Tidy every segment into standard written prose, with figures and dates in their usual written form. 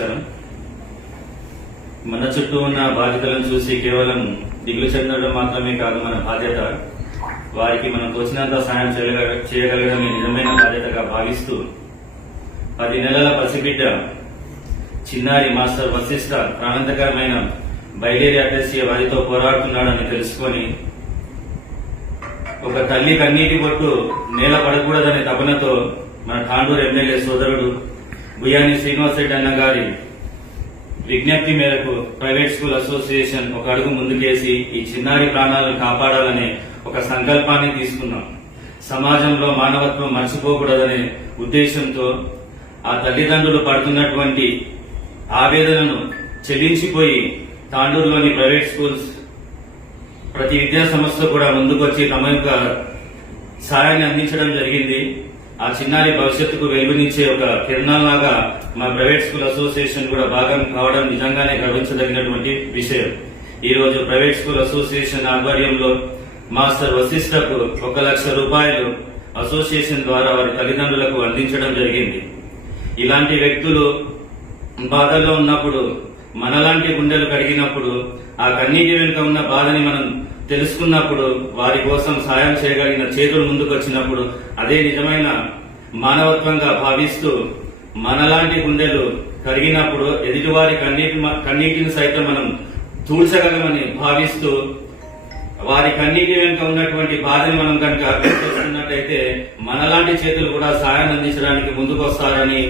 నమస్కారం. మన చుట్టూ ఉన్న బాధితులను చూసి కేవలం దిగులు చెందడం మాత్రమే కాదు మన బాధ్యత. వారికి మనం తోచినంత సాయం చేయగలగడమే నిజమైన బాధ్యతగా భావిస్తూ 10 నెలల పసిబిడ్డ చిన్నారి మాస్టర్ వశిష్ఠ ప్రాణాంతకరమైన బయలేరి అటెస్టియా వ్యాధితో పోరాడుతున్నాడని తెలుసుకొని ఒక తల్లి కన్నీటి బొట్టు నేల పడకూడదనే తపనతో మన ఠాండూరు ఎమ్మెల్యే సోదరుడు బుయాని శ్రీనివాసరెడ్డి అన్న గారి విజ్ఞప్తి మేరకు ప్రైవేట్ స్కూల్ అసోసియేషన్ ఒక అడుగు ముందుకేసి ఈ చిన్నారి ప్రాణాలను కాపాడాలనే ఒక సంకల్పాన్ని తీసుకున్నాం. సమాజంలో మానవత్వం మర్చిపోకూడదనే ఉద్దేశంతో ఆ తల్లిదండ్రులు పడుతున్నటువంటి ఆవేదనను చెల్లించిపోయి తాండూరులోని ప్రైవేట్ స్కూల్స్ ప్రతి విద్యా సంస్థ కూడా ముందుకొచ్చి తమ యొక్క సాయాన్ని అందించడం జరిగింది. ఆ చిన్నారి భవిష్యత్తుకు వెలుగునిచ్చే ఒక కిరణాల్లాగా మా ప్రైవేట్ స్కూల్ అసోసియేషన్ కూడా భాగం కావడం నిజంగానే గర్వించదగినటువంటి విషయం. ఈ రోజు ప్రైవేట్ స్కూల్ అసోసియేషన్ ఆధ్వర్యంలో మాస్టర్ వశిష్ఠకు 1 లక్ష రూపాయలు అసోసియేషన్ ద్వారా వారి తల్లిదండ్రులకు అందించడం జరిగింది. ఇలాంటి వ్యక్తులు బాధల్లో ఉన్నప్పుడు, మనలాంటి గుండెలు కడిగినప్పుడు, ఆ కన్నీటి వెనుక ఉన్న బాధని మనం తెలుసుకున్నప్పుడు, వారి కోసం సాయం చేయగలిగిన చేతులు ముందుకు వచ్చినప్పుడు అదే నిజమైన మానవత్వంగా భావిస్తూ మనలాంటి గుండెలు కరిగినప్పుడు ఎదుటివారి కన్నీటిని సైతం మనం తూడ్చగలమని భావిస్తూ వారి కన్నీటి వెనుక ఉన్నటువంటి బాధని మనం కనుక అర్థం చేసుకున్నట్లయితే మనలాంటి చేతులు కూడా సాయం అందించడానికి ముందుకు వస్తారని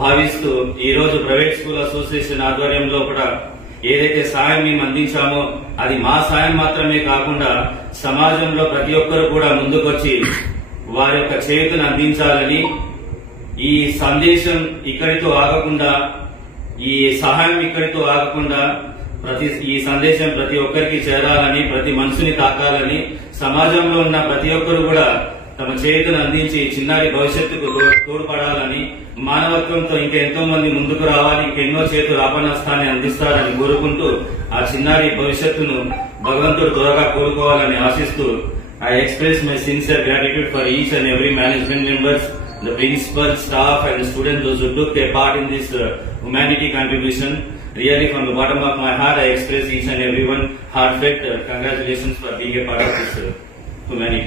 భావిస్తూ ఈ రోజు ప్రైవేట్ స్కూల్ అసోసియేషన్ ఆధ్వర్యంలో కూడా ఏదైతే సాయం మేము అందించామో అది మా సాయం మాత్రమే కాకుండా సమాజంలో ప్రతి ఒక్కరు కూడా ముందుకొచ్చి వారి యొక్క చేతును అందించాలని, ఈ సందేశం ఇక్కడితో ఆగకుండా, ఈ సహాయం ఇక్కడితో ఆగకుండా ఈ సందేశం ప్రతి ఒక్కరికి చేరాలని, ప్రతి మనసుని తాకాలని, సమాజంలో ఉన్న ప్రతి ఒక్కరు కూడా తమ చేతును అందించి చిన్నారి భవిష్యత్తుకు తోడ్పడాలని, మానవత్వంతో ఇంకెంతో మంది ముందుకు రావాలి, ఇంకెన్నో చేతులు ఆపణాస్తాన్ని అందిస్తారని కోరుకుంటూ ఆ చిన్నారి భవిష్యత్తును భగవంతుడు త్వరగా కోరుకోవాలని ఆశిస్తూ I express my sincere gratitude for each and every management members, the principal, staff and students, those who took a part in this humanity contribution. Really from the bottom of my heart I express each and everyone heartfelt congratulations for being a part of this humanity.